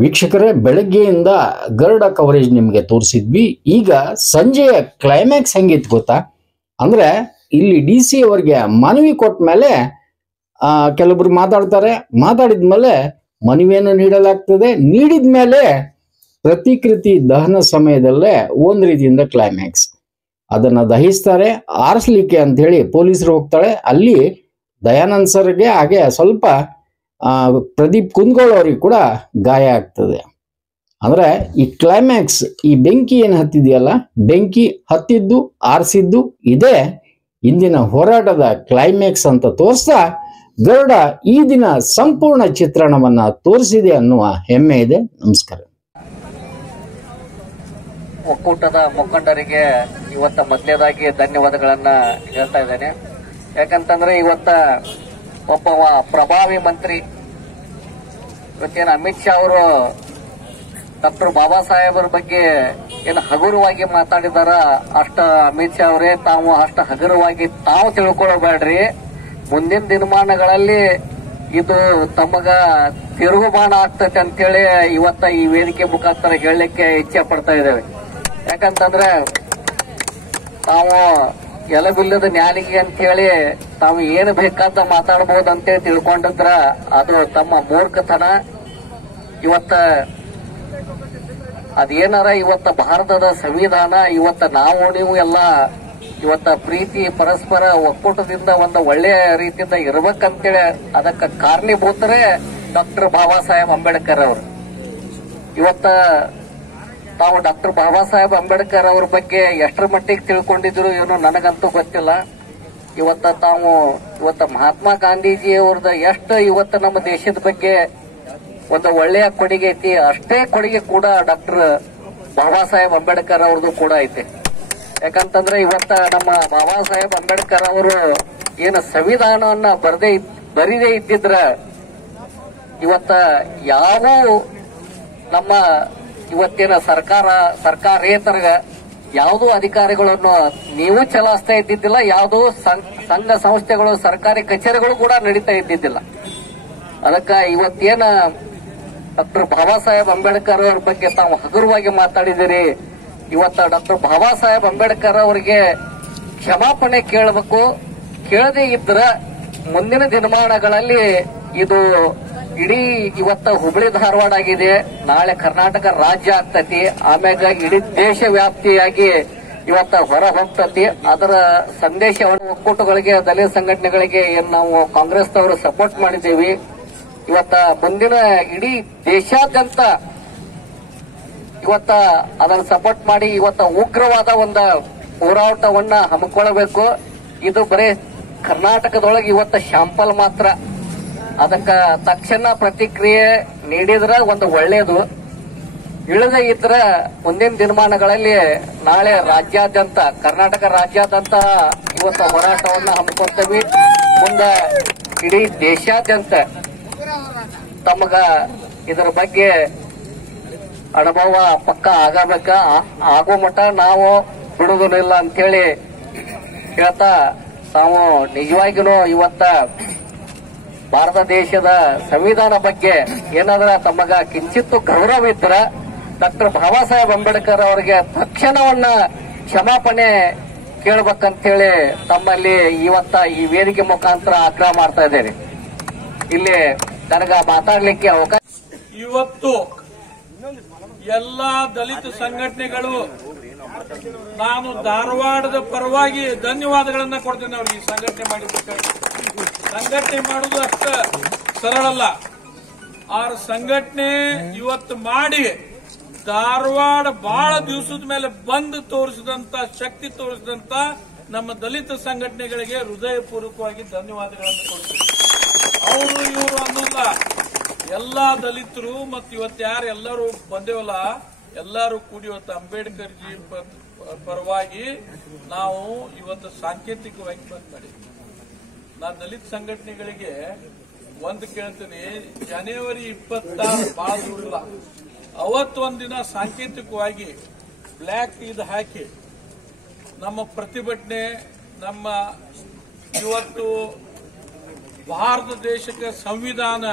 ವೀಕ್ಷಕರೇ, ಬೆಳಗ್ಗೆಯಿಂದ ಗರುಡ ಕವರೇಜ್ ನಿಮಗೆ ತೋರಿಸಿದ್ವಿ. ಈಗ ಸಂಜೆಯ ಕ್ಲೈಮ್ಯಾಕ್ಸ್ ಹೆಂಗಿತ್ತು ಗೊತ್ತಾ? ಅಂದ್ರೆ ಇಲ್ಲಿ DC ಅವರಿಗೆ ಮನವಿ ಕೊಟ್ಟ ಮೇಲೆ ಕೆಲವೊಬ್ರು ಮಾತಾಡ್ತಾರೆ, ಮಾತಾಡಿದ್ಮೇಲೆ ಮನವಿಯನ್ನು ನೀಡಲಾಗ್ತದೆ, ನೀಡಿದ ಮೇಲೆ ಪ್ರತಿಕೃತಿ ದಹನ ಸಮಯದಲ್ಲೇ ಒಂದ್ ರೀತಿಯಿಂದ ಕ್ಲೈಮ್ಯಾಕ್ಸ್ ಅದನ್ನ ದಹಿಸ್ತಾರೆ. ಆರಿಸ್ಲಿಕ್ಕೆ ಅಂತ ಹೇಳಿ ಪೊಲೀಸರು ಹೋಗ್ತಾಳೆ. ಅಲ್ಲಿ ದಯಾನಂದ್ ಸರ್ಗೆ ಹಾಗೆ ಸ್ವಲ್ಪ ಪ್ರದೀಪ್ ಕುಂದಗೋಳ ಅವ್ರಿಗೆ ಕೂಡ ಗಾಯ ಆಗ್ತದೆ. ಅಂದ್ರೆ ಈ ಕ್ಲೈಮ್ಯಾಕ್ಸ್, ಈ ಬೆಂಕಿ ಏನು ಹತ್ತಿದೆಯಲ್ಲ, ಬೆಂಕಿ ಹತ್ತಿದ್ದು ಆರಿಸಿದ್ದು ಇದೇ ಇಂದಿನ ಹೋರಾಟದ ಕ್ಲೈಮ್ಯಾಕ್ಸ್ ಅಂತ ತೋರಿಸ್ತಾ ಗರುಡ ಈ ದಿನ ಸಂಪೂರ್ಣ ಚಿತ್ರಣವನ್ನ ತೋರಿಸಿದೆ ಅನ್ನುವ ಹೆಮ್ಮೆ ಇದೆ. ನಮಸ್ಕಾರ. ಒಕ್ಕೂಟದ ಮುಖಂಡರಿಗೆ ಇವತ್ತ ಮೊದಲನೇದಾಗಿ ಧನ್ಯವಾದಗಳನ್ನ ಹೇಳ್ತಾ ಇದ್ದೇನೆ. ಯಾಕಂತಂದ್ರೆ ಇವತ್ತ ಒಬ್ಬ ಪ್ರಭಾವಿ ಮಂತ್ರಿ, ಇವತ್ತೇನು ಅಮಿತ್ ಶಾ ಅವರು ಡಾಕ್ಟರ್ ಬಾಬಾ ಸಾಹೇಬರ ಬಗ್ಗೆ ಏನು ಹಗುರವಾಗಿ ಮಾತಾಡಿದಾರ, ಅಷ್ಟ ಅಮಿತ್ ಶಾ ಅವರೇ ತಾವು ಅಷ್ಟ ಹಗುರವಾಗಿ ತಾವು ತಿಳ್ಕೊಳ್ಳಬೇಡ್ರಿ. ಮುಂದಿನ ದಿನಮಾನಗಳಲ್ಲಿ ಇದು ತಮಗ ತಿರುಗುಬಾಣ ಆಗ್ತೈತೆ ಅಂತೇಳಿ ಇವತ್ತ ಈ ವೇದಿಕೆ ಮುಖಾಂತರ ಹೇಳಲಿಕ್ಕೆ ಇಚ್ಛೆ ಪಡ್ತಾ ಇದ್ದೇವೆ. ಯಾಕಂತಂದ್ರೆ ತಾವು ಎಲಬಿಲ್ಲದ ನ್ಯಾಲಿಗೆ ಅಂತ ಹೇಳಿ ತಾವು ಏನು ಬೇಕಾದ ಮಾತಾಡಬಹುದು ಅಂತೇಳಿ ತಿಳ್ಕೊಂಡಿದ್ರ ಅದು ತಮ್ಮ ಮೂರ್ಖತನ. ಇವತ್ತ ಅದೇನಾರ ಇವತ್ತ ಭಾರತದ ಸಂವಿಧಾನ, ಇವತ್ತ ನಾವು ನೀವು ಎಲ್ಲ ಇವತ್ತ ಪ್ರೀತಿ ಪರಸ್ಪರ ಒಕ್ಕೂಟದಿಂದ ಒಂದು ಒಳ್ಳೆಯ ರೀತಿಯಿಂದ ಇರ್ಬೇಕಂತೇಳಿ ಅದಕ್ಕೆ ಕಾರಣೀಭೂತರೇ ಡಾಕ್ಟರ್ ಬಾಬಾ ಸಾಹೇಬ್ ಅಂಬೇಡ್ಕರ್ ಅವರು. ಇವತ್ತ ತಾವು ಡಾಕ್ಟರ್ ಬಾಬಾ ಸಾಹೇಬ್ ಅಂಬೇಡ್ಕರ್ ಅವ್ರ ಬಗ್ಗೆ ಎಷ್ಟರ ಮಟ್ಟಿಗೆ ತಿಳ್ಕೊಂಡಿದ್ರು ಏನೋ ನನಗಂತೂ ಗೊತ್ತಿಲ್ಲ. ಇವತ್ತ ಮಹಾತ್ಮ ಗಾಂಧೀಜಿ ಅವ್ರದ ಎಷ್ಟು ಇವತ್ತ ನಮ್ಮ ದೇಶದ ಬಗ್ಗೆ ಒಂದು ಒಳ್ಳೆಯ ಕೊಡುಗೆ ಐತಿ, ಅಷ್ಟೇ ಕೊಡುಗೆ ಕೂಡ ಡಾಕ್ಟರ್ ಬಾಬಾ ಸಾಹೇಬ್ ಅಂಬೇಡ್ಕರ್ ಅವ್ರದ್ದು ಕೂಡ ಐತಿ. ಯಾಕಂತಂದ್ರೆ ಇವತ್ತ ನಮ್ಮ ಬಾಬಾ ಸಾಹೇಬ್ ಅಂಬೇಡ್ಕರ್ ಅವರು ಏನು ಸಂವಿಧಾನವನ್ನ ಬರಿದೇ ಇದ್ದಿದ್ರ ಇವತ್ತ ಯಾವ ನಮ್ಮ ಇವತ್ತೇನ ಸರ್ಕಾರೇತರ ಯಾವುದೋ ಅಧಿಕಾರಿಗಳನ್ನು ನೀವು ಚಲಾಯಿಸ್ತಾ ಇದ್ದಿದ್ದಿಲ್ಲ, ಯಾವುದೋ ಸಂಘ ಸಂಸ್ಥೆಗಳು ಸರ್ಕಾರಿ ಕಚೇರಿಗಳು ಕೂಡ ನಡೀತಾ ಇದ್ದಿದ್ದಿಲ್ಲ. ಅದಕ್ಕ ಇವತ್ತೇನ ಡಾಕ್ಟರ್ ಬಾಬಾ ಸಾಹೇಬ್ ಅಂಬೇಡ್ಕರ್ ಅವ್ರ ಬಗ್ಗೆ ತಾವು ಹಗುರವಾಗಿ ಮಾತಾಡಿದಿರಿ. ಇವತ್ತ ಡಾಕ್ಟರ್ ಬಾಬಾ ಸಾಹೇಬ್ ಅಂಬೇಡ್ಕರ್ ಅವರಿಗೆ ಕ್ಷಮಾಪಣೆ ಕೇಳಬೇಕು. ಕೇಳದೇ ಇದ್ರ ಮುಂದಿನ ದಿನಮಾನಗಳಲ್ಲಿ ಇದು ಇಡೀ ಇವತ್ತ ಹುಬ್ಬಳ್ಳಿ ಧಾರವಾಡ ಆಗಿದೆ, ನಾಳೆ ಕರ್ನಾಟಕ ರಾಜ್ಯ ಆಗ್ತತಿ, ಆಮ್ಯಾಗ ಇಡೀ ದೇಶ ವ್ಯಾಪ್ತಿಯಾಗಿ ಇವತ್ತ ಹೊರ ಹೋಗ್ತತಿ. ಅದರ ಸಂದೇಶವನ್ನು ಒಕ್ಕೂಟಗಳಿಗೆ, ದಲಿತ ಸಂಘಟನೆಗಳಿಗೆ ಏನ್ ನಾವು ಕಾಂಗ್ರೆಸ್ನವರು ಸಪೋರ್ಟ್ ಮಾಡಿದ್ದೇವೆ. ಇವತ್ತ ಮುಂದಿನ ಇಡೀ ದೇಶಾದ್ಯಂತ ಇವತ್ತ ಅದನ್ನು ಸಪೋರ್ಟ್ ಮಾಡಿ ಇವತ್ತ ಉಗ್ರವಾದ ಒಂದು ಹೋರಾಟವನ್ನ ಹಮ್ಮಿಕೊಳ್ಳಬೇಕು. ಇದು ಬರೀ ಕರ್ನಾಟಕದೊಳಗೆ ಇವತ್ತ ಶಾಂಪಲ್ ಮಾತ್ರ. ಅದಕ್ಕ ತಕ್ಷಣ ಪ್ರತಿಕ್ರಿಯೆ ನೀಡಿದ್ರ ಒಂದು ಒಳ್ಳೇದು, ಇಳದೇ ಇದ್ರ ಮುಂದಿನ ದಿನಮಾನಗಳಲ್ಲಿ ನಾಳೆ ರಾಜ್ಯಾದ್ಯಂತ, ಕರ್ನಾಟಕ ರಾಜ್ಯಾದ್ಯಂತ ಇವತ್ತ ಹೋರಾಟವನ್ನ ಹಮ್ಮಿಕೊಳ್ತೇವೆ. ಮುಂದೆ ಇಡೀ ದೇಶಾದ್ಯಂತ ತಮಗ ಇದರ ಬಗ್ಗೆ ಅನುಭವ ಪಕ್ಕ ಆಗೋ ಮಟ್ಟ ನಾವು ಬಿಡುವುದಿಲ್ಲ ಅಂತೇಳಿ ಹೇಳ್ತಾ, ತಾವು ನಿಜವಾಗಿನೂ ಇವತ್ತ ಭಾರತ ದೇಶದ ಸಂವಿಧಾನ ಬಗ್ಗೆ ಏನಾದ್ರ ತಮಗ ಕಿಂಚಿತ್ತು ಗೌರವ ಇದ್ರ ಡಾಕ್ಟರ್ ಬಾಬಾ ಸಾಹೇಬ್ ಅಂಬೇಡ್ಕರ್ ಅವರಿಗೆ ತಕ್ಷಣವನ್ನ ಕ್ಷಮಾಪಣೆ ಕೇಳಬೇಕಂತೇಳಿ ತಮ್ಮಲ್ಲಿ ಇವತ್ತ ಈ ವೇದಿಕೆ ಮುಖಾಂತರ ಆಗ್ರಹ ಮಾಡ್ತಾ ಇದ್ದೇನೆ. ಇಲ್ಲಿ ನನಗ ಮಾತಾಡ್ಲಿಕ್ಕೆ ಅವಕಾಶ. ಇವತ್ತು ಎಲ್ಲಾ ದಲಿತ ಸಂಘಟನೆಗಳು ನಾನು ಧಾರವಾಡದ ಪರವಾಗಿ ಧನ್ಯವಾದಗಳನ್ನ ಕೊಡ್ತೇನೆ ಅವ್ರಿಗೆ. ಸಂಘಟನೆ ಮಾಡಿದ್ದಕ್ಕಾಗಿ. ಸಂಘಟನೆ ಮಾಡುವುದು ಅಷ್ಟ ಸರಳಲ್ಲ. ಆ ಸಂಘಟನೆ ಇವತ್ತು ಮಾಡಿ ಧಾರವಾಡ ಬಹಳ ದಿವಸದ ಮೇಲೆ ಬಂದು ತೋರಿಸಿದಂತ, ಶಕ್ತಿ ತೋರಿಸಿದಂತ ನಮ್ಮ ದಲಿತ ಸಂಘಟನೆಗಳಿಗೆ ಹೃದಯಪೂರ್ವಕವಾಗಿ ಧನ್ಯವಾದಗಳನ್ನು ಕೊಡ್ತೇನೆ. ಅವರು ಇವರು ಅನ್ನೋಲ್ಲ, ಎಲ್ಲಾ ದಲಿತರು ಮತ್ತು ಇವತ್ತು ಯಾರು ಎಲ್ಲರೂ ಬಂದೇವಲ್ಲ, ಎಲ್ಲರೂ ಕೂಡಿ ಇವತ್ತು ಅಂಬೇಡ್ಕರ್ ಜಿ ಪರವಾಗಿ ನಾವು ಇವತ್ತು ಸಾಂಕೇತಿಕವಾಗಿ ಮಾಡಿದ್ವಿ. ನಾನು ದಲಿತ ಸಂಘಟನೆಗಳಿಗೆ ಒಂದು ಕೇಳ್ತೀನಿ, ಜನವರಿ 26 ಬಹಳ ದೂರ, ಅವತ್ತೊಂದಿನ ಸಾಂಕೇತಿಕವಾಗಿ ಬ್ಲ್ಯಾಕ್ ಇದು ಹಾಕಿ ನಮ್ಮ ಪ್ರತಿಭಟನೆ, ನಮ್ಮ ಇವತ್ತು ಭಾರತ ದೇಶಕ್ಕೆ ಸಂವಿಧಾನ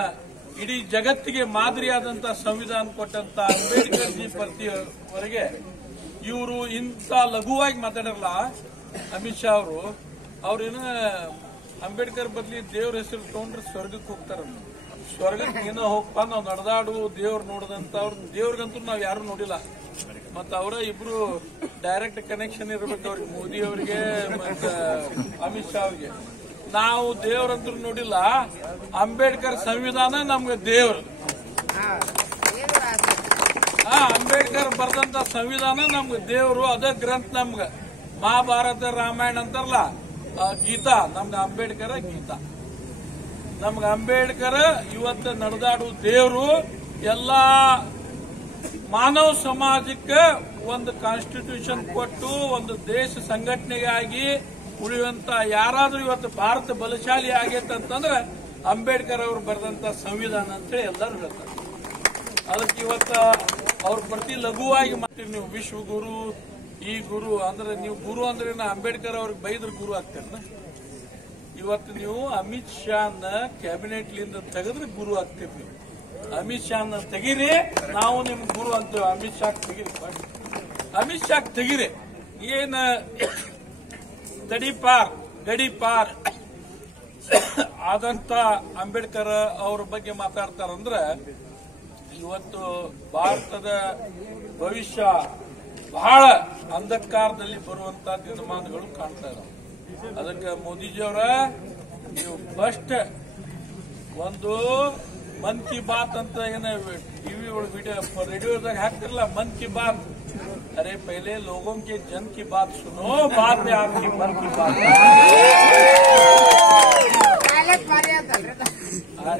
ಇಡೀ ಜಗತ್ತಿಗೆ ಮಾದರಿಯಾದಂತ ಸಂವಿಧಾನ ಕೊಟ್ಟಂತ ಅಂಬೇಡ್ಕರ್ ಜಿ ಪ್ರತಿವರೆಗೆ ಇವರು ಇಂಥ ಲಘುವಾಗಿ ಮಾತಾಡಲ್ಲ. ಅಮಿತ್ ಶಾ ಅವ್ರೇನ ಅಂಬೇಡ್ಕರ್ ಬದ್ಲಿ ದೇವ್ರ ಹೆಸರು ತಗೊಂಡ್ರೆ ಸ್ವರ್ಗಕ್ಕೆ ಹೋಗ್ತಾರ. ಸ್ವರ್ಗಕ್ಕೆ ಏನೋ ಹೋಗ್ಪ, ನಾವು ನಡೆದಾಡು ದೇವ್ರು ನೋಡದಂತ ದೇವ್ರಿಗಂತೂ ನಾವ್ ಯಾರು ನೋಡಿಲ್ಲ. ಮತ್ತ ಅವರ ಇಬ್ರು ಡೈರೆಕ್ಟ್ ಕನೆಕ್ಷನ್ ಇರ್ಬೇಕು ಅವ್ರಿಗೆ, ಮೋದಿ ಅವರಿಗೆ ಮತ್ತೆ ಅಮಿತ್ ಶಾ ಅವ್ರಿಗೆ. ನಾವು ದೇವ್ರಂತೂ ನೋಡಿಲ್ಲ. ಅಂಬೇಡ್ಕರ್ ಸಂವಿಧಾನ ನಮ್ಗೆ ದೇವ್ರು. ಅಂಬೇಡ್ಕರ್ ಬರೆದಂತ ಸಂವಿಧಾನ ನಮ್ಗೆ ದೇವ್ರು. ಅದ ಗ್ರಂಥ ನಮ್ಗ. ಮಹಾಭಾರತ ರಾಮಾಯಣ ಅಂತಾರಲ್ಲ, ಗೀತಾ ನಮ್ಗೆ ಅಂಬೇಡ್ಕರ್ ಗೀತಾ. ನಮ್ಗೆ ಅಂಬೇಡ್ಕರ್ ಇವತ್ತು ನಡೆದಾಡು ದೇವ್ರು. ಎಲ್ಲಾ ಮಾನವ ಸಮಾಜಕ್ಕೆ ಒಂದು ಕಾನ್ಸ್ಟಿಟ್ಯೂಷನ್ ಕೊಟ್ಟು ಒಂದು ದೇಶ ಸಂಘಟನೆಗಾಗಿ ಉಳಿಯುವಂತ ಯಾರಾದ್ರೂ ಇವತ್ತು ಭಾರತ ಬಲಶಾಲಿ ಆಗೈತೆ ಅಂತಂದ್ರೆ ಅಂಬೇಡ್ಕರ್ ಅವರು ಬರೆದಂತ ಸಂವಿಧಾನ ಅಂತೇಳಿ ಎಲ್ಲರೂ ಹೇಳ್ತಾರೆ. ಅದಕ್ಕೆ ಇವತ್ತ ಅವ್ರ ಪ್ರತಿ ಲಘುವಾಗಿ ಮಾಡ್ತೀರಿ ನೀವು. ವಿಶ್ವಗುರು, ಈ ಗುರು ಅಂದ್ರೆ ನೀವು ಗುರು ಅಂದ್ರೆ ಅಂಬೇಡ್ಕರ್ ಅವ್ರಿಗೆ ಬೈದ್ರ ಗುರು ಆಗ್ತೀರ. ಇವತ್ತು ನೀವು ಅಮಿತ್ ಶಾನ ಕ್ಯಾಬಿನೆಟ್ ಲಿಂದ ತೆಗೆದ್ರೆ ಗುರು ಆಗ್ತೀರಿ. ನೀವು ಅಮಿತ್ ಶಾನ ತೆಗೀರಿ, ನಾವು ನಿಮ್ ಗುರು ಅಂತೇವೆ. ಅಮಿತ್ ಶಾ ತೆಗೀರಿ, ಅಮಿತ್ ಶಾ ತೆಗೀರಿ. ಏನ ಗಡಿಪಾರ್ ಆದಂತ ಅಂಬೇಡ್ಕರ್ ಅವ್ರ ಬಗ್ಗೆ ಮಾತಾಡ್ತಾರಂದ್ರೆ ಇವತ್ತು ಭಾರತದ ಭವಿಷ್ಯ ಬಹಳ ಅಂಧಕಾರದಲ್ಲಿ ಬರುವಂತ ದಿನಮಾನಗಳು ಕಾಣ್ತಾ ಇದಾವೆ. ಅದಕ್ಕೆ ಮೋದಿಜಿಯವರ ನೀವು ಫಸ್ಟ್ ಒಂದು ಮನ್ ಕಿ ಬಾತ್ ಅಂತ ಏನ ಟಿವಿ ಒಳಗೆ ವಿಡಿಯೋ ರೇಡಿಯೋದಾಗ ಹಾಕ್ತಿರಲ್ಲ, ಮನ್ ಕಿ ಬಾತ್. अरे पहले लोगों के जन की बात सुनो, बाद में आपकी मन की बात.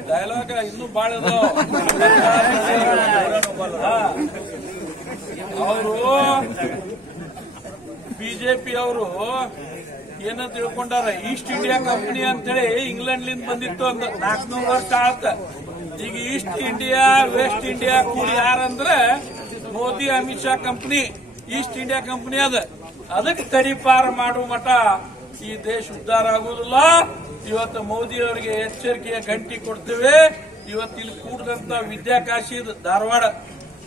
ಡೈಲಾಗ್ ಇನ್ನೂ ಬಾಳ ಅವರು ಬಿಜೆಪಿ ಅವರು ಏನ ತಿಳ್ಕೊಂಡಾರ, ಈಸ್ಟ್ ಇಂಡಿಯಾ ಕಂಪನಿ ಅಂತೇಳಿ ಇಂಗ್ಲೆಂಡ್ ಲಿಂದ ಬಂದಿತ್ತು ಅಂತ 400 ವರ್ಷ ಆತ. ಈಗ ಈಸ್ಟ್ ಇಂಡಿಯಾ ವೆಸ್ಟ್ ಇಂಡಿಯಾ ಕೂಡಿ ಯಾರಂದ್ರೆ Modi Amit Shah company east India company ಅದ. ಅದಕ್ಕೆ ತಡಿಪಾರ ಮಾಡುವ ಮಠ ಈ ದೇಶ ಉದ್ಧಾರ ಆಗುವುದಿಲ್ಲ. ಇವತ್ತು ಮೋದಿ ಅವರಿಗೆ ಎಚ್ಚರಿಕೆಯ ಗಂಟಿ ಕೊಡ್ತೇವೆ. ಇವತ್ತು ಇಲ್ಲಿ ಕೂಡಿದಂತ ವಿದ್ಯಾಕಾಶಿ ಧಾರವಾಡ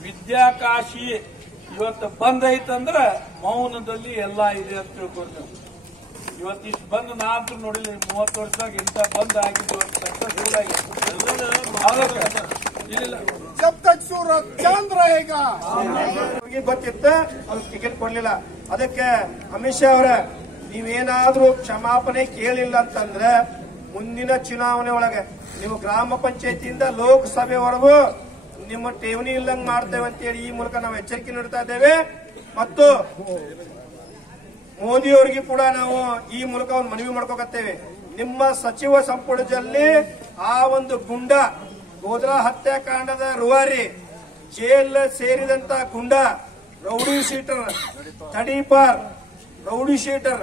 ವಿದ್ಯಾಕಾಶಿ ಇವತ್ತು ಬಂದ್ ಐತಂದ್ರ ಮೌನದಲ್ಲಿ ಎಲ್ಲಾ ಇದೆ ಅಂತ ತಿಳ್ಕೊಳ್ತೇವೆ. ಇವತ್ತು ಇಷ್ಟು ಬಂದ್ ನಾ ಅಂತೂ ನೋಡಿಲ್ಲ. 30 ವರ್ಷದಾಗ ಇಂಥ ಬಂದ್ ಆಗಿದ್ದು ಸಕ್ಸಸ್ಫುಲ್ ಇಲ್ಲ. जब तक सूरज चांद रहेगा ಗೊತ್ತಿತ್ತು, ಅವ್ರು ಟಿಕೆಟ್ ಕೊಡ್ಲಿಲ್ಲ. ಅದಕ್ಕೆ ಅಮಿತ್ ಶಾ ಅವರ ನೀವೇನಾದ್ರೂ ಕ್ಷಮಾಪಣೆ ಕೇಳಿಲ್ಲ ಅಂತಂದ್ರೆ ಮುಂದಿನ ಚುನಾವಣೆ ಒಳಗೆ ನೀವು ಗ್ರಾಮ ಪಂಚಾಯತಿಯಿಂದ ಲೋಕಸಭೆವರೆಗೂ ನಿಮ್ಮ ಠೇವಣಿ ಇಲ್ಲಂಗ್ ಮಾಡ್ತೇವೆ ಅಂತೇಳಿ ಈ ಮೂಲಕ ನಾವು ಎಚ್ಚರಿಕೆ ನೀಡ್ತಾ ಇದ್ದೇವೆ. ಮತ್ತು ಮೋದಿ ಅವರಿಗೆ ಕೂಡ ನಾವು ಈ ಮೂಲಕ ಒಂದು ಮನವಿ ಮಾಡ್ಕೋಕತ್ತೇವೆ. ನಿಮ್ಮ ಸಚಿವ ಸಂಪುಟದಲ್ಲಿ ಆ ಒಂದು ಗುಂಡ ಗೋಧ್ರಾ ಹತ್ಯಾಕಾಂಡದ ರೂವಾರಿ, ಜೈಲ್ ಸೇರಿದಂತ ಗುಂಡ, ರೌಡಿ ಶೀಟರ್, ತಡೀಪಾರ್, ರೌಡಿ ಶೀಟರ್,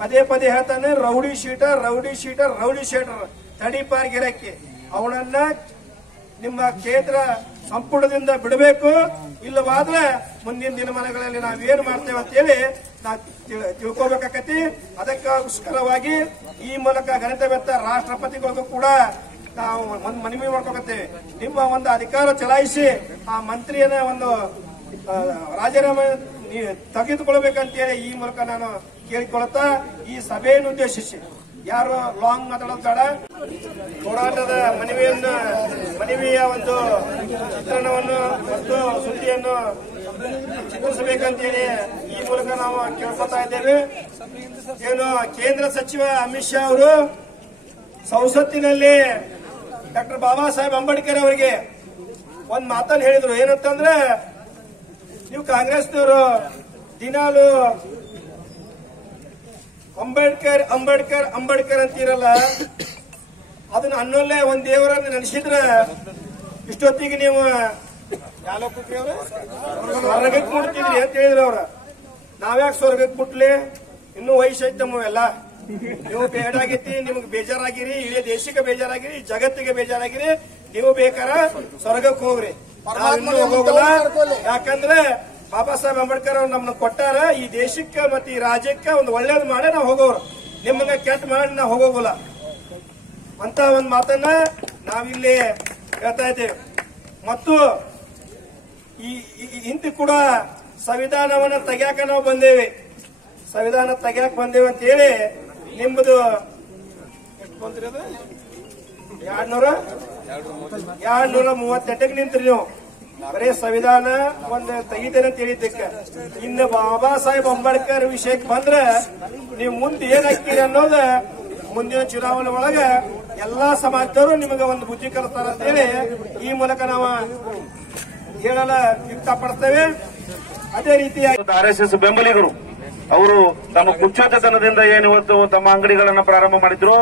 ಪದೇ ಪದೇ ಹೇಳ್ತಾನೆ ರೌಡಿ ಶೀಟರ್, ತಡೀಪಾರ್ ಗಿರಕ್ಕೆ ಅವನನ್ನ ನಿಮ್ಮ ಕೇಂದ್ರ ಸಂಪುಟದಿಂದ ಬಿಡಬೇಕು. ಇಲ್ಲವಾದ್ರೆ ಮುಂದಿನ ದಿನಮಾನಗಳಲ್ಲಿ ನಾವೇನು ಮಾಡ್ತೇವೆ ಅಂತೇಳಿ ನಾವು ತಿಳ್ಕೋಬೇಕಾಕತಿ. ಅದಕ್ಕೋಸ್ಕರವಾಗಿ ಈ ಮೂಲಕ ಗಣಿತವೆತ್ತ ರಾಷ್ಟ್ರಪತಿಗಳಿಗೂ ಕೂಡ ನಾವು ಒಂದು ಮನವಿ ಮಾಡ್ಕೋಕತ್ತೇವೆ. ನಿಮ್ಮ ಒಂದು ಅಧಿಕಾರ ಚಲಾಯಿಸಿ ಆ ಮಂತ್ರಿಯನ್ನ ಒಂದು ರಾಜೀನಾಮೆ ತೆಗೆದುಕೊಳ್ಬೇಕಂತೇಳಿ ಈ ಮೂಲಕ ನಾನು ಕೇಳಿಕೊಳ್ಳುತ್ತಾ ಈ ಸಭೆಯನ್ನು ಉದ್ದೇಶಿಸಿ ಯಾರು ಲಾಂಗ್ ಮಾತಾಡೋದು ಬೇಡ. ಹೋರಾಟದ ಮನವಿಯ ಒಂದು ಚಿತ್ರಣವನ್ನು ಮತ್ತು ಸುದ್ದಿಯನ್ನು ಚಿತ್ರಿಸಬೇಕಂತೇಳಿ ಈ ಮೂಲಕ ನಾವು ಕೇಳ್ಕೊತಾ ಇದ್ದೇವೆ. ಏನು ಕೇಂದ್ರ ಸಚಿವ ಅಮಿತ್ ಶಾ ಅವರು ಸಂಸತ್ತಿನಲ್ಲಿ ಡಾಕ್ಟರ್ ಬಾಬಾ ಸಾಹೇಬ್ ಅಂಬೇಡ್ಕರ್ ಅವರಿಗೆ ಒಂದ್ ಮಾತನ್ನು ಹೇಳಿದ್ರು. ಏನಂತಂದ್ರೆ, ನೀವು ಕಾಂಗ್ರೆಸ್ನವರು ದಿನಾಲು ಅಂಬೇಡ್ಕರ್ ಅಂತೀರಲ್ಲ, ಅದನ್ನ ಅನ್ನೋಲ್ಲೇ ಒಂದ್ ದೇವರನ್ನ ನೆನೆಸಿದ್ರೆ ಇಷ್ಟೊತ್ತಿಗೆ ನೀವು ಸ್ವರ್ಗಕ್ಕೆ ಮುಟ್ತಿದ್ರಿ ಅಂತ ಹೇಳಿದ್ರು ಅವ್ರ. ನಾವ್ಯಾಕೆ ಸ್ವರ್ಗಕ್ಕೆ ಮುಟ್ಲಿ, ಇನ್ನೂ ವಯಸ್ಸೈತೆ ನಮ್ಮವೆಲ್ಲ. ನೀವು ಬೇಡಾಗೈತಿ, ನಿಮ್ಗೆ ಬೇಜಾರಾಗಿರಿ, ಇಡೀ ದೇಶಕ್ಕೆ ಬೇಜಾರಾಗಿರಿ, ಜಗತ್ತಿಗೆ ಬೇಜಾರಾಗಿರಿ, ನೀವು ಬೇಕಾರ ಸ್ವರ್ಗಕ್ಕೆ ಹೋಗ್ರಿ. ಹೋಗಲ್ಲ. ಯಾಕಂದ್ರೆ ಬಾಬಾ ಸಾಹೇಬ್ ಅಂಬೇಡ್ಕರ್ ಅವ್ರು ನಮ್ನ ಕೊಟ್ಟಾರ. ಈ ದೇಶಕ್ಕೆ ಮತ್ತೆ ಈ ರಾಜ್ಯಕ್ಕೆ ಒಂದು ಒಳ್ಳೇದು ಮಾಡಿ ನಾವು ಹೋಗೋರು, ನಿಮ್ಮನ್ನ ಕೆಟ್ಟ ಮಾಡಿ ನಾವು ಹೋಗೋಲ್ಲ ಅಂತ ಒಂದ್ ಮಾತನ್ನ ನಾವಿಲ್ಲಿ ಹೇಳ್ತಾ ಇದ್ದೇವೆ. ಮತ್ತು ಈ ಹಿಂದೆ ಕೂಡ ಸಂವಿಧಾನವನ್ನ ತೆಗ್ಯಾಕ ನಾವು ಬಂದೇವೆ. ಸಂವಿಧಾನ ತೆಗ್ಯಾಕ ಬಂದೇವೆ ಅಂತ ಹೇಳಿ ನಿಮ್ಮದು ಎಷ್ಟು ಬಂದ್ರಿ? ಅದು 238ಕ್ಕೆ ನಿಂತ್ರಿ ನೀವು. ಬರೀ ಸಂವಿಧಾನ ಒಂದು ತೆಗಿತೇನೆ ಅಂತ ಹೇಳಿದ್ದಕ್ಕೆ. ಇನ್ನು ಬಾಬಾ ಸಾಹೇಬ್ ಅಂಬೇಡ್ಕರ್ ವಿಷಯಕ್ಕೆ ಬಂದ್ರೆ ನೀವು ಮುಂದೆ ಏನಾಗ್ತೀರಿ ಅನ್ನೋದು ಮುಂದಿನ ಚುನಾವಣೆ ಒಳಗ ಎಲ್ಲಾ ಸಮಾಜದವರು ನಿಮಗೆ ಒಂದು ಬುದ್ಧಿ ಕಲಿಸ್ತಾರ ಅಂತ ಹೇಳಿ ಈ ಮೂಲಕ ನಾವು ಹೇಳಲು ವ್ಯಕ್ತಪಡ್ತೇವೆ. ಅದೇ ರೀತಿಯಾಗಿ RSS ಬೆಂಬಲಿಗರು ಅವರು ತಮ್ಮ ಕುಚ್ಚೋತನದಿಂದ ಏನಿವತ್ತು ತಮ್ಮ ಅಂಗಡಿಗಳನ್ನ ಪ್ರಾರಂಭ ಮಾಡಿದ್ರು,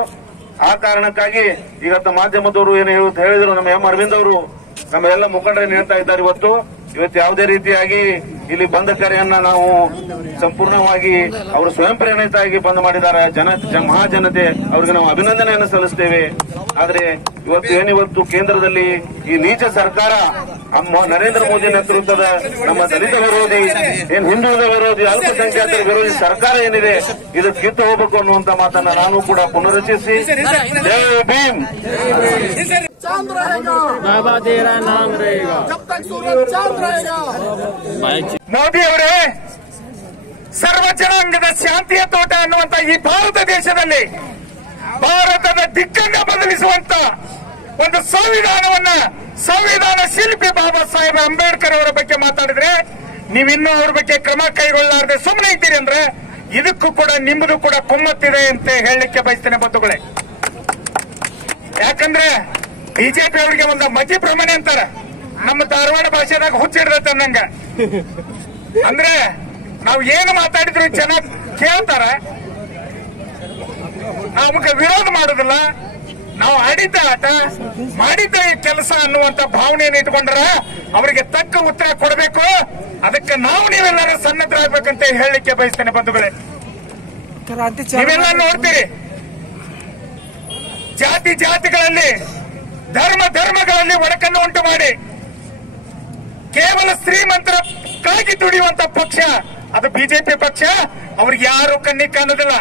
ಆ ಕಾರಣಕ್ಕಾಗಿ ಇವತ್ತು ಮಾಧ್ಯಮದವರು ಏನು ಹೇಳಿದ್ರು, ನಮ್ಮ ಎಂ ಅರವಿಂದ್ ಅವರು ನಮ್ಮ ಎಲ್ಲ ಮುಖಂಡರನ್ನು ಹೇಳ್ತಾ ಇದ್ದಾರೆ. ಇವತ್ತು ಯಾವುದೇ ರೀತಿಯಾಗಿ ಇಲ್ಲಿ ಬಂದ ಕರೆಯನ್ನ ನಾವು ಸಂಪೂರ್ಣವಾಗಿ ಅವರು ಸ್ವಯಂ ಪ್ರೇರಿತವಾಗಿ ಬಂದ್ ಮಾಡಿದ್ದಾರೆ. ಮಹಾಜನತೆ ಅವರಿಗೆ ನಾವು ಅಭಿನಂದನೆಯನ್ನು ಸಲ್ಲಿಸ್ತೇವೆ. ಆದ್ರೆ ಏನಿವತ್ತು ಕೇಂದ್ರದಲ್ಲಿ ಈ ನೀಚ ಸರ್ಕಾರ ನರೇಂದ್ರ ಮೋದಿ ನೇತೃತ್ವದ ನಮ್ಮ ದಲಿತ ವಿರೋಧಿ, ಹಿಂದುಳಿದ ವಿರೋಧಿ, ಅಲ್ಪಸಂಖ್ಯಾತರ ವಿರೋಧಿ ಸರ್ಕಾರ ಏನಿದೆ ಇದು ಕಿತ್ತು ಹೋಗಬೇಕು ಅನ್ನುವಂತ ಮಾತನ್ನ ನಾನು ಕೂಡ ಪುನರುಚ್ಚರಿಸಿ ಜೈ ಭೀಮ್. ಮೋದಿ ಅವರೇ, ಸರ್ವ ಜನಾಂಗದ ಶಾಂತಿಯ ತೋಟ ಅನ್ನುವಂತ ಈ ಭಾರತ ದೇಶದಲ್ಲಿ ಭಾರತದ ದಿಕ್ಕನ್ನ ಬದಲಿಸುವಂತ ಒಂದು ಸಂವಿಧಾನ ಶಿಲ್ಪಿ ಬಾಬಾ ಸಾಹೇಬ್ ಅಂಬೇಡ್ಕರ್ ಅವರ ಬಗ್ಗೆ ಮಾತಾಡಿದ್ರೆ ನೀವಿನ್ನೂ ಅವ್ರ ಬಗ್ಗೆ ಕ್ರಮ ಕೈಗೊಳ್ಳಲಾರದೆ ಸುಮ್ಮನೆ ಇದ್ದೀರಿ ಅಂದ್ರೆ ಇದಕ್ಕೂ ಕೂಡ ನಿಮ್ಮದು ಕೂಡ ಕುಮ್ಮತ್ತಿದೆ ಅಂತ ಹೇಳಲಿಕ್ಕೆ ಬಯಸ್ತೇನೆ ಬಂಧುಗಳೇ. ಯಾಕಂದ್ರೆ ಬಿಜೆಪಿ ಅವರಿಗೆ ಒಂದು ಮತಿ ಪ್ರಮಾಣ ಅಂತಾರ, ನಮ್ಮ ಧಾರವಾಡ ಭಾಷೆದಾಗ ಹುಚ್ಚಿಡ್ದತ್ತ ಅನ್ನಂಗ. ಅಂದ್ರೆ ನಾವು ಏನು ಮಾತಾಡಿದ್ರು ಚೆನ್ನಾಗಿ ಕೇಳ್ತಾರ, ನಮಗೆ ವಿರೋಧ ಮಾಡೋದಿಲ್ಲ. ನಾವು ಆಡಿದ್ದ ಆಟ ಮಾಡಿದ್ದ ಕೆಲಸ ಅನ್ನುವಂತ ಭಾವನೆಯನ್ನು ಇಟ್ಕೊಂಡ್ರ ಅವರಿಗೆ ತಕ್ಕ ಉತ್ತರ ಕೊಡಬೇಕು. ಅದಕ್ಕೆ ನೀವೆಲ್ಲರೂ ಸನ್ನದ್ಧರಾಗಬೇಕಂತ ಹೇಳಲಿಕ್ಕೆ ಬಯಸ್ತೇನೆ ಬಂಧುಗಳೇ. ನೀವೆಲ್ಲ ನೋಡ್ತೀರಿ, ಜಾತಿಗಳಲ್ಲಿ ಧರ್ಮಗಳಲ್ಲಿ ಒಡಕನ್ನು ಉಂಟು ಮಾಡಿ ಕೇವಲ ಶ್ರೀಮಂತರಕ್ಕಾಗಿ ದುಡಿಯುವಂತ ಪಕ್ಷ ಅದು ಬಿಜೆಪಿ ಪಕ್ಷ. ಅವ್ರಿಗೆ ಯಾರು ಕಣ್ಣಿಗೆ ಕಾಣೋದಿಲ್ಲ.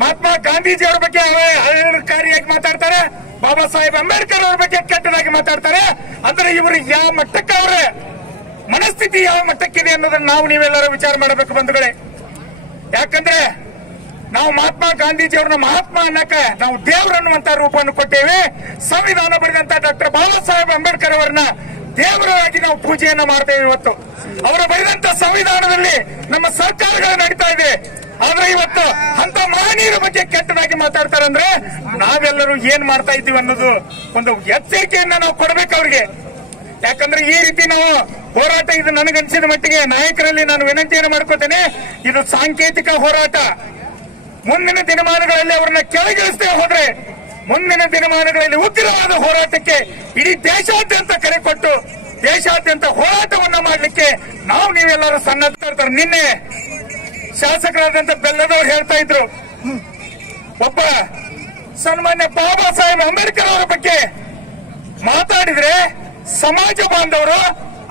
ಮಹಾತ್ಮ ಗಾಂಧೀಜಿ ಅವ್ರ ಬಗ್ಗೆ ಅಹಂಕಾರಿಯಾಗಿ ಮಾತಾಡ್ತಾರೆ, ಬಾಬಾ ಸಾಹೇಬ್ ಅಂಬೇಡ್ಕರ್ ಅವ್ರ ಬಗ್ಗೆ ಕೆಟ್ಟದಾಗಿ ಮಾತಾಡ್ತಾರೆ. ಅಂದ್ರೆ ಇವರು ಯಾವ ಮಟ್ಟಕ್ಕೆ ಅವರ ಮನಸ್ಥಿತಿ ಯಾವ ಮಟ್ಟಕ್ಕಿದೆ ಅನ್ನೋದನ್ನ ನೀವೆಲ್ಲರೂ ವಿಚಾರ ಮಾಡಬೇಕು ಬಂಧುಗಳೇ. ಯಾಕಂದ್ರೆ ನಾವು ಮಹಾತ್ಮ ಗಾಂಧೀಜಿ ಅವ್ರನ್ನ ಮಹಾತ್ಮ ಅನ್ನಕ ನಾವು ದೇವರನ್ನುವಂತ ರೂಪವನ್ನು ಕೊಟ್ಟೇವೆ. ಸಂವಿಧಾನ ಬರೆದಂತ ಡಾಕ್ಟರ್ ಬಾಬಾ ಸಾಹೇಬ್ ಅಂಬೇಡ್ಕರ್ ಅವರನ್ನ ದೇವರಾಗಿ ನಾವು ಪೂಜೆಯನ್ನ ಮಾಡ್ತೇವೆ. ಇವತ್ತು ಅವರು ಬರೆದಂತ ಸಂವಿಧಾನದಲ್ಲಿ ನಮ್ಮ ಸರ್ಕಾರಗಳು ನಡೀತಾ ಇದೆ. ಆದ್ರೆ ಇವತ್ತು ಅಂತ ಮಹನೀಯರ ಬಗ್ಗೆ ಕೆಟ್ಟದಾಗಿ ಮಾತಾಡ್ತಾರೆ ಅಂದ್ರೆ ನಾವೆಲ್ಲರೂ ಏನ್ ಮಾಡ್ತಾ ಇದ್ದೀವಿ ಅನ್ನೋದು ಒಂದು ಎಚ್ಚರಿಕೆಯನ್ನ ನಾವು ಕೊಡಬೇಕು ಅವ್ರಿಗೆ. ಯಾಕಂದ್ರೆ ಈ ರೀತಿ ನಾವು ಹೋರಾಟ, ಇದು ನನಗನ್ಸಿದ ಮಟ್ಟಿಗೆ ನಾಯಕರಲ್ಲಿ ನಾನು ವಿನಂತಿಯನ್ನು ಮಾಡ್ಕೋತೇನೆ, ಇದು ಸಾಂಕೇತಿಕ ಹೋರಾಟ. ಮುಂದಿನ ದಿನಮಾನಗಳಲ್ಲಿ ಅವರನ್ನ ಕೆಳಗಿಳಿಸದೆ ಹೋದ್ರೆ ಮುಂದಿನ ದಿನಮಾನಗಳಲ್ಲಿ ಉಗ್ರವಾದ ಹೋರಾಟಕ್ಕೆ ಇಡೀ ದೇಶಾದ್ಯಂತ ಕರೆ ಕೊಟ್ಟು ದೇಶಾದ್ಯಂತ ಹೋರಾಟವನ್ನ ಮಾಡಲಿಕ್ಕೆ ನೀವೆಲ್ಲರೂ ಸನ್ನದ್ಧರಾಗ್ತಾರೆ. ನಿನ್ನೆ ಶಾಸಕರಾದಂತ ಬೆಲ್ಲದವ್ರು ಹೇಳ್ತಾ ಇದ್ರು, ಒಬ್ಬ ಸನ್ಮಾನ್ಯ ಬಾಬಾ ಸಾಹೇಬ್ ಅಂಬೇಡ್ಕರ್ ಅವರ ಬಗ್ಗೆ ಮಾತಾಡಿದ್ರೆ ಸಮಾಜ ಬಾಂಧವರು,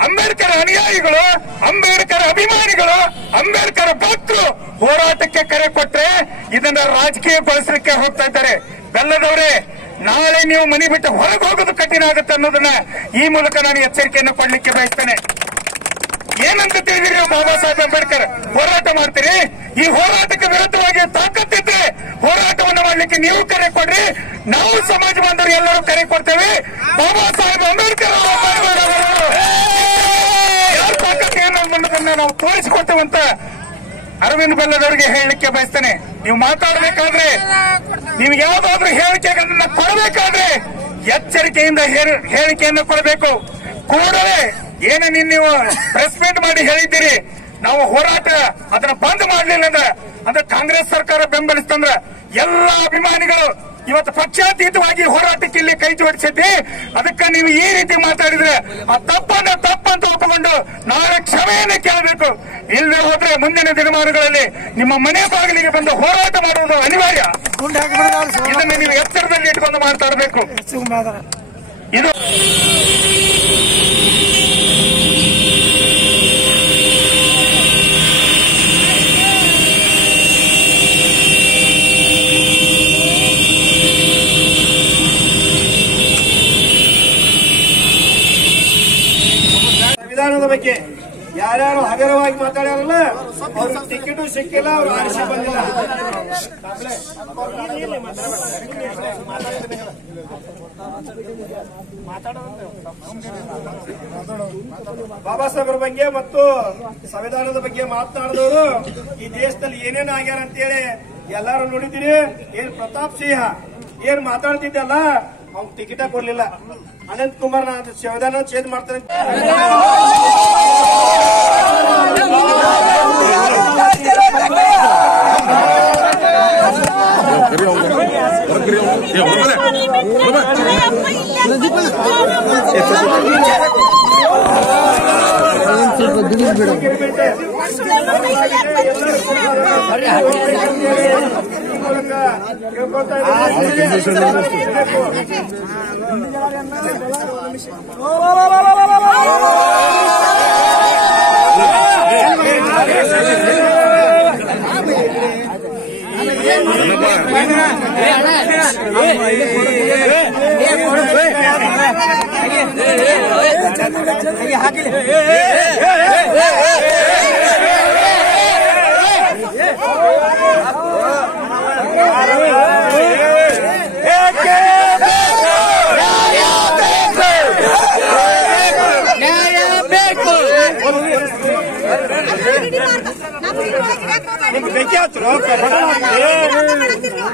ಅಂಬೇಡ್ಕರ್ ಅನುಯಾಯಿಗಳು, ಅಂಬೇಡ್ಕರ್ ಅಭಿಮಾನಿಗಳು, ಅಂಬೇಡ್ಕರ್ ಭಕ್ತರು ಹೋರಾಟಕ್ಕೆ ಕರೆ ಕೊಟ್ರೆ ಇದನ್ನ ರಾಜಕೀಯಗೊಳಿಸಲಿಕ್ಕೆ ಹೋಗ್ತಾ ಇದ್ದಾರೆ. ಬೆಲ್ಲದವರೇ, ನಾಳೆ ನೀವು ಮನೆ ಬಿಟ್ಟು ಹೊರಗೆ ಹೋಗೋದು ಕಠಿಣ ಆಗುತ್ತೆ ಅನ್ನೋದನ್ನ ಈ ಮೂಲಕ ನಾನು ಎಚ್ಚರಿಕೆಯನ್ನು ಕೊಡ್ಲಿಕ್ಕೆ ಬಯಸ್ತೇನೆ. ಏನಂತ ತಿಳಿದಿರಿ ನೀವು ಬಾಬಾ ಸಾಹೇಬ್ ಅಂಬೇಡ್ಕರ್ ಹೋರಾಟ ಮಾಡ್ತೀರಿ, ಈ ಹೋರಾಟಕ್ಕೆ ವಿರುದ್ಧವಾಗಿ ತಾಕತ್ತಿದ್ರೆ ಹೋರಾಟವನ್ನು ಮಾಡ್ಲಿಕ್ಕೆ ನೀವು ಕರೆ ಕೊಡ್ರಿ, ನಾವು ಸಮಾಜ ಬಾಂಧವರು ಎಲ್ಲರೂ ಕರೆ ಕೊಡ್ತೇವೆ. ಬಾಬಾ ಸಾಹೇಬ್ ಅಂಬೇಡ್ಕರ್ ಯಾರ ತಾಕತ್ತು ಏನು ಅನ್ನೋದನ್ನ ನಾವು ತೋರಿಸಿಕೊಡ್ತೇವೆ ಅಂತ ಅರವಿಂದ್ ಬೆಲ್ಲದವರಿಗೆ ಹೇಳಲಿಕ್ಕೆ ಬಯಸ್ತೇನೆ. ನೀವು ಮಾತಾಡಬೇಕಾದ್ರೆ, ನೀವು ಯಾವುದಾದ್ರೂ ಹೇಳಿಕೆಗಳನ್ನ ಕೊಡಬೇಕಾದ್ರೆ ಎಚ್ಚರಿಕೆಯಿಂದ ಹೇಳಿಕೆಯನ್ನು ಕೊಡಬೇಕು. ಕೂಡಲೇ ಏನೇ ನೀವು ಪ್ರೆಸ್ ಮೀಟ್ ಮಾಡಿ ಹೇಳಿದ್ದೀರಿ, ನಾವು ಹೋರಾಟ ಅದನ್ನ ಬಂದ್ ಮಾಡಲಿಲ್ಲ ಅಂದ್ರೆ ಕಾಂಗ್ರೆಸ್ ಸರ್ಕಾರ ಬೆಂಬಲಿಸ್ತಂದ್ರ ಎಲ್ಲ ಅಭಿಮಾನಿಗಳು ಇವತ್ತು ಪಕ್ಷಾತೀತವಾಗಿ ಹೋರಾಟಕ್ಕೆ ಇಲ್ಲಿ ಕೈ ಜೋಡಿಸಿದ್ದಿ. ಅದಕ್ಕೆ ನೀವು ಈ ರೀತಿ ಮಾತಾಡಿದ್ರೆ ಆ ತಪ್ಪಂತ ಒಪ್ಪಿಕೊಂಡು ನಾಳೆ ಕ್ಷಮೆಯನ್ನು ಕೇಳಬೇಕು. ಇಲ್ಲದೆ ಹೋದ್ರೆ ಮುಂದಿನ ದಿನಮಾನಗಳಲ್ಲಿ ನಿಮ್ಮ ಮನೆ ಬಾಗಿಲಿಗೆ ಬಂದು ಹೋರಾಟ ಮಾಡುವುದು ಅನಿವಾರ್ಯ. ಇದನ್ನು ನೀವು ಎಚ್ಚರದಲ್ಲಿ ಇಟ್ಕೊಂಡು ಮಾಡ್ತಾ ಇರಬೇಕು. ಇದು ಯಾರ್ಯಾರು ಹಗರವಾಗಿ ಮಾತಾಡ್ಯಾರಲ್ಲ ಅವ್ರ ಟಿಕೆಟು ಸಿಕ್ಕಿಲ್ಲ, ಅವ್ರು ಆರಿಸಿ ಬಂದಿಲ್ಲ. ಬಾಬಾ ಸಾಹೇಬ್ರ ಬಗ್ಗೆ ಮತ್ತು ಸಂವಿಧಾನದ ಬಗ್ಗೆ ಮಾತನಾಡಿದವರು ಈ ದೇಶದಲ್ಲಿ ಏನೇನು ಆಗ್ಯಾರ ಅಂತೇಳಿ ಎಲ್ಲಾರು ನೋಡಿದ್ದೀರಿ. ಏನ್ ಪ್ರತಾಪ್ ಸಿಂಹ ಏನ್ ಮಾತಾಡ್ತಿದ್ದಲ್ಲ, ಅವ್ನ್ ಟಿಕೆಟ ಕೊಡ್ಲಿಲ್ಲ. ಅನಂತ್ ಕುಮಾರ್ ಸಂವಿಧಾನ ಚೇಂಜ್ ಮಾಡ್ತಾರೆ.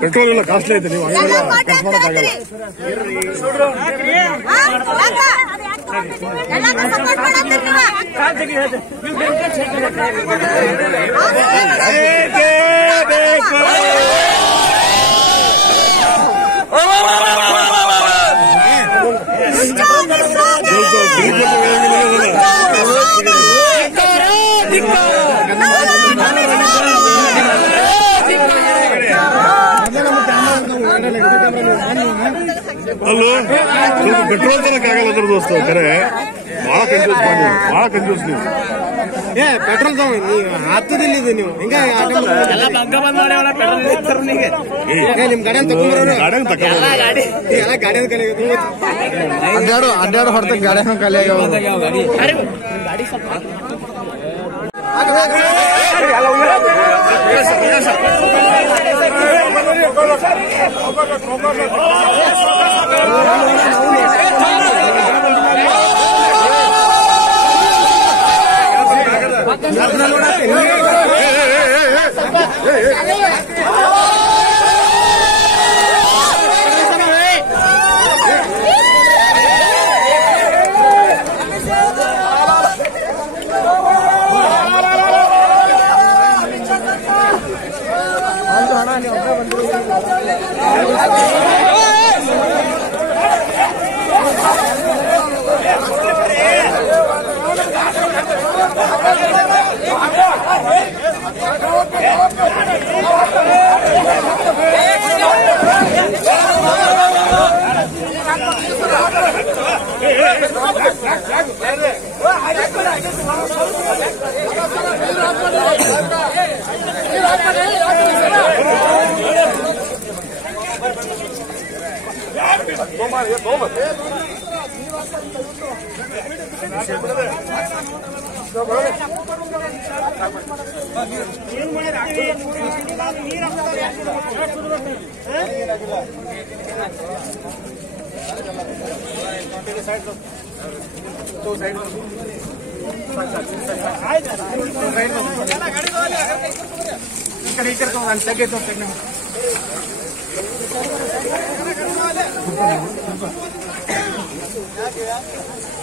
ಪೆಟ್ರೋಲ್ ಎಲ್ಲ ಕಾಸ್ಟ್ಲಿ ಐತೆ, ನೀವು ಅಲ್ಲೂ ಸ್ವಲ್ಪ ಪೆಟ್ರೋಲ್ ತರಕ್ ಆಗಲ್ಲ ಅದ್ರ ದೋಸ್ತ. ಕರೆ ಬಹಳ ಕಂಜೂಸ್ ನೀವು. ಪೆಟ್ರೋಲ್ ಹತ್ತದಿಲ್ಲ ಇದು ನೀವು ಹಿಂಗ ನಿಮ್ ಗಾಡಿ ಅಡ್ಡಾಡು ಹೊರತ ಗಾಡಿ ಖಾಲಿ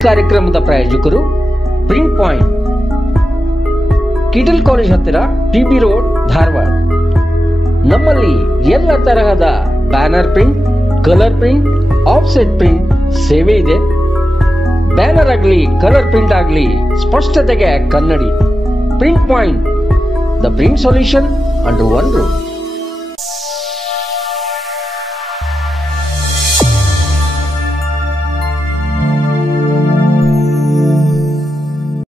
ಕಾರ್ಯಕ್ರಮದ ಪ್ರಾಯೋಜಕರು ಪ್ರಿಂಟ್ ಪಾಯಿಂಟ್, ಕಿಟಲ್ ಕಾಲೇಜ್ ಹತ್ತಿರ, ಟಿಬಿ ರೋಡ್, ಧಾರವಾಡ. ನಮ್ಮಲ್ಲಿ ಎಲ್ಲ ತರಹದ banner print, colour print, offset print ಸೇವೆ ಇದೆ. ಬ್ಯಾನರ್ ಆಗಲಿ ಕಲರ್ ಪ್ರಿಂಟ್ ಆಗಲಿ ಸ್ಪಷ್ಟತೆಗೆ ಕನ್ನಡಿ. Print point, the print solution under one roof.